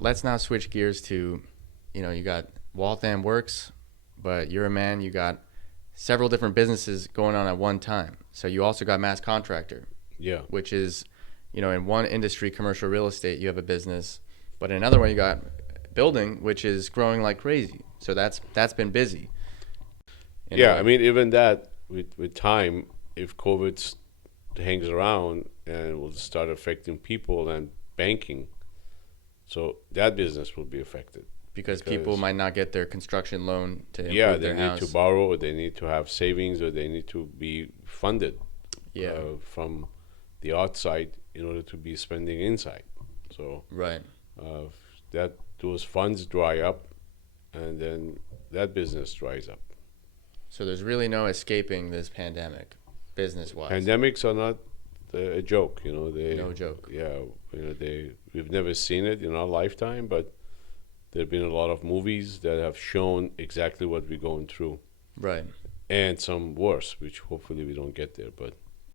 let's now switch gears to, you got Waltham Works, but you're a man, you got several different businesses going on at one time. So you also got mass contractor, Yeah. which is, in one industry, commercial real estate, you have a business, but in another one you got building, which is growing like crazy. So that's been busy. Yeah, I mean, even that with time, if COVID hangs around and will start affecting people and banking, so that business will be affected. because people might not get their construction loan to improve Yeah, their they need house. to borrow, or they need to have savings, or they need to be funded Yeah, from the outside in order to be spending inside. So right. uh, that those funds dry up, and then that business dries up. So there's really no escaping this pandemic, business-wise. Pandemics are not a joke, They No joke. yeah, we've never seen it in our lifetime, but there have been a lot of movies that have shown exactly what we're going through, Right. and some worse, which hopefully we don't get there. But